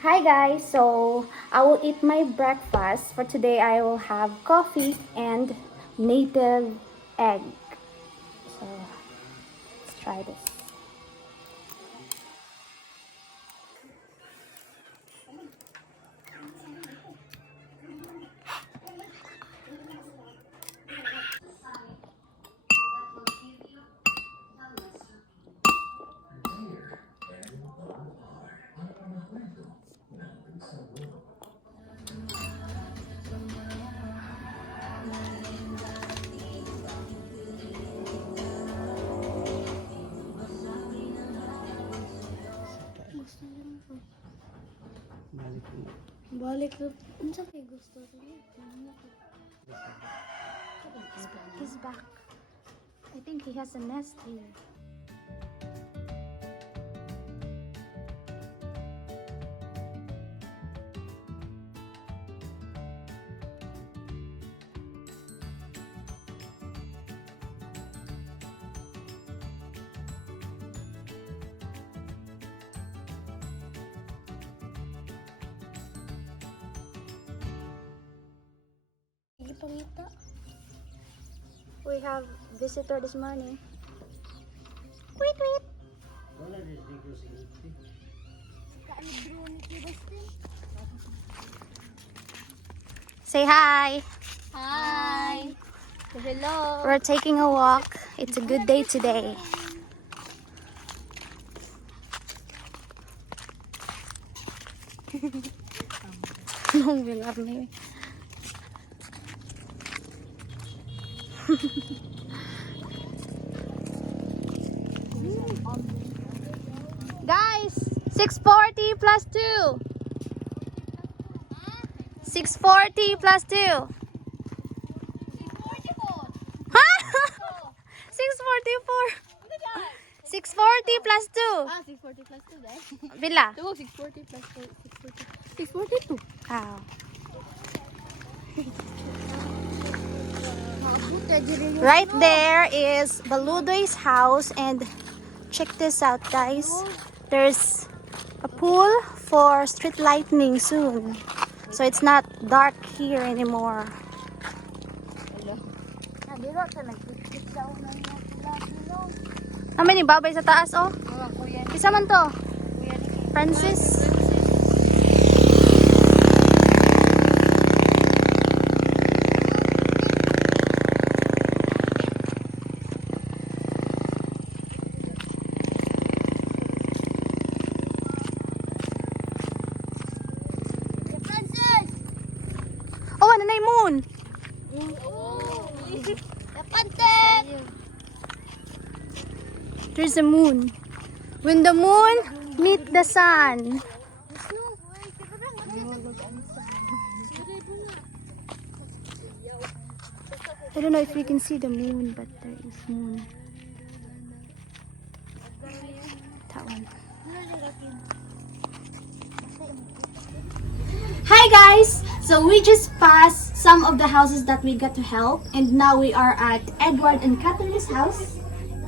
Hi guys, so I will eat my breakfast. For today I will have coffee and native egg. So let's try this. Balik na. Unsa kay gusto niya? He's back. I think he has a nest here. We have visitor this morning. Tweet tweet. Say hi. Hi. Hello. We're taking a walk. It's a good day today. Nung bilar na yun. Guys, 640 plus 2. 640 plus 2. Huh? 644. 640 plus 2. 640 plus 2 guys. Bila? 640 plus 2. 642. Oh. Right there is Baludoy's house, and check this out guys. There's a pool for street lighting soon. So it's not dark here anymore. Naman ni babay sa taas oh. Isa man to. Francis. Oh, ano na yung moon? There's a moon. When the moon meet the sun. I don't know if we can see the moon, but there is moon. That one. Hi guys! So we just passed some of the houses that we got to help, and now we are at Edward and Catherine's house.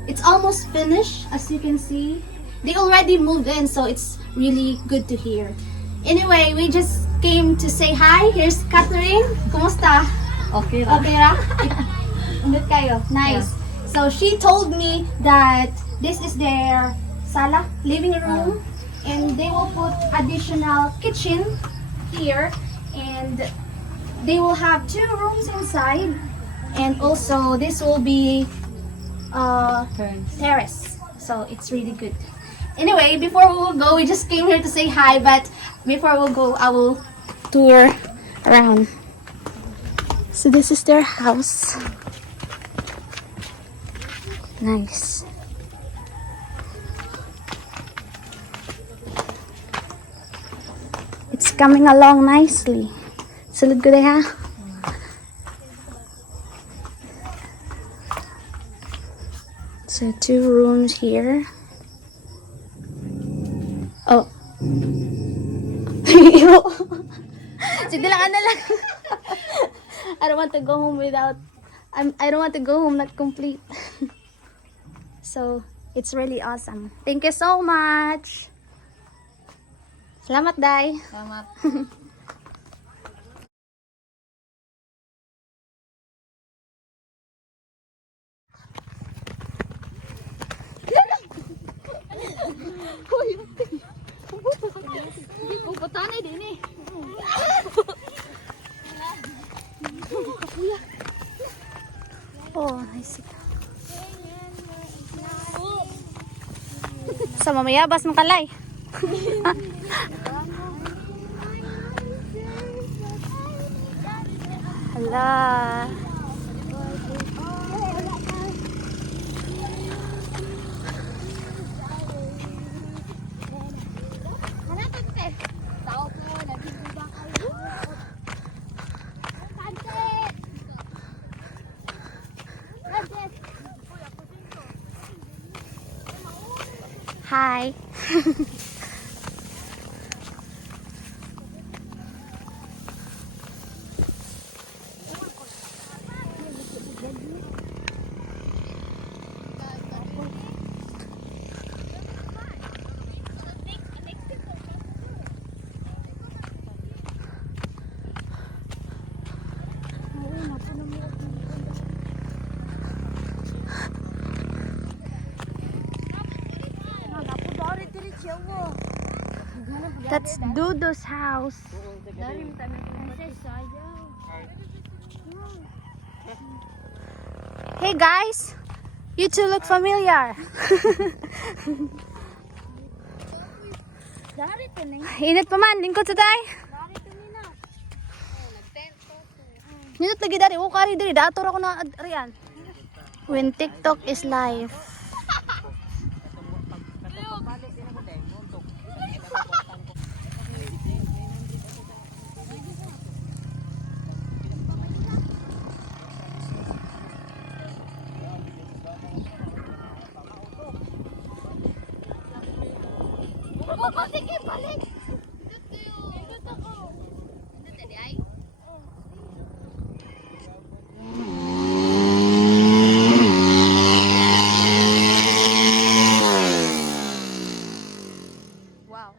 It's almost finished, as you can see. They already moved in, so it's really good to hear. Anyway, we just came to say hi. Here's Catherine. Kumusta? Okay ra. Okay ra? Undot kayo. Nice. So she told me that this is their sala, living room, and they will put additional kitchen here, and they will have 2 rooms inside, and also this will be terrace, so it's really good. Anyway, before we will go, we just came here to say hi, but before we'll go, I will tour around. So this is their house. Nice. It's coming along nicely. Sulod ko day ha. So 2 rooms here. Oh. Sige lang, ano lang. I don't want to go home without, I don't want to go home not complete. So it's really awesome. Thank you so much. Salamat, Day. Salamat. Puputani din eh. Oh, nice. Sa mamaya, bas mong kalay. Hala. Hi. That's Dudu's house. Hey guys, you two look familiar. Init pa man, lingkod sa tay. Minut lagi dari, kari dari, dator ako na riyan. When TikTok is live. Balik. Wow.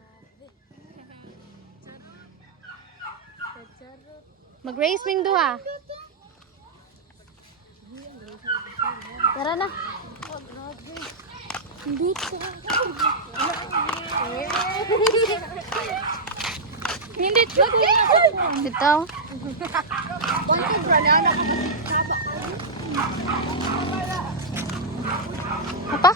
Mag-race wing duha. Tara na. Dito. Hindi dito. Apa?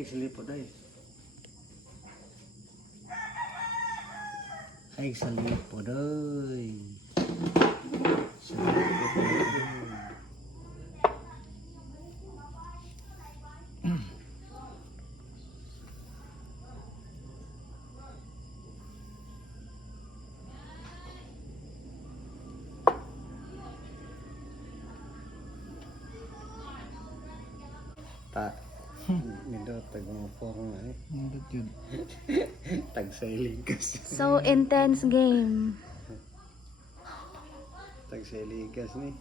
Ay, salipod ay. Ay, salipod ay. Salipod ay. Ta. Nindot tag mga forma eh. Nindot yun. Tag sailing kasi. So intense game. Tag sa ligas ni.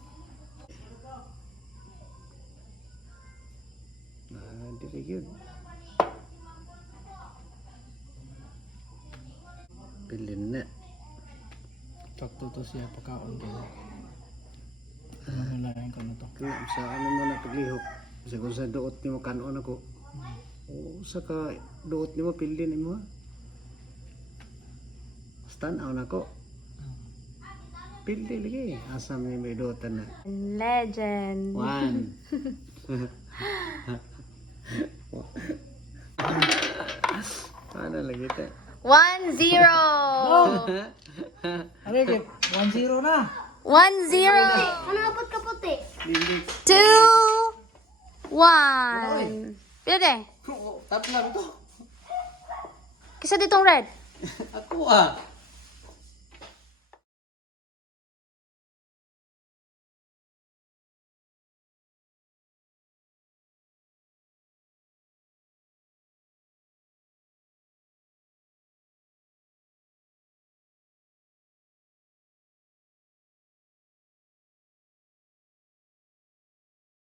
Dili gyud. Pilin na. Sakto to siya pagkaon kayo. Ano lang ko na to. Kaya sa ano mo na paglihok. Siguro sa duot ni mo kanon ako. O sa ka duot ni mo pilin mo. Stan aw nako. Pilin lagi. Asam ni may duotan na. Legend. 1. Paano lagi ito? 1-0. Ano yun? 1-0 na. 1-0. Ano kapot kapote? 2-1. Pila de? Tatlo to. Kisa ditong red. Ako ah.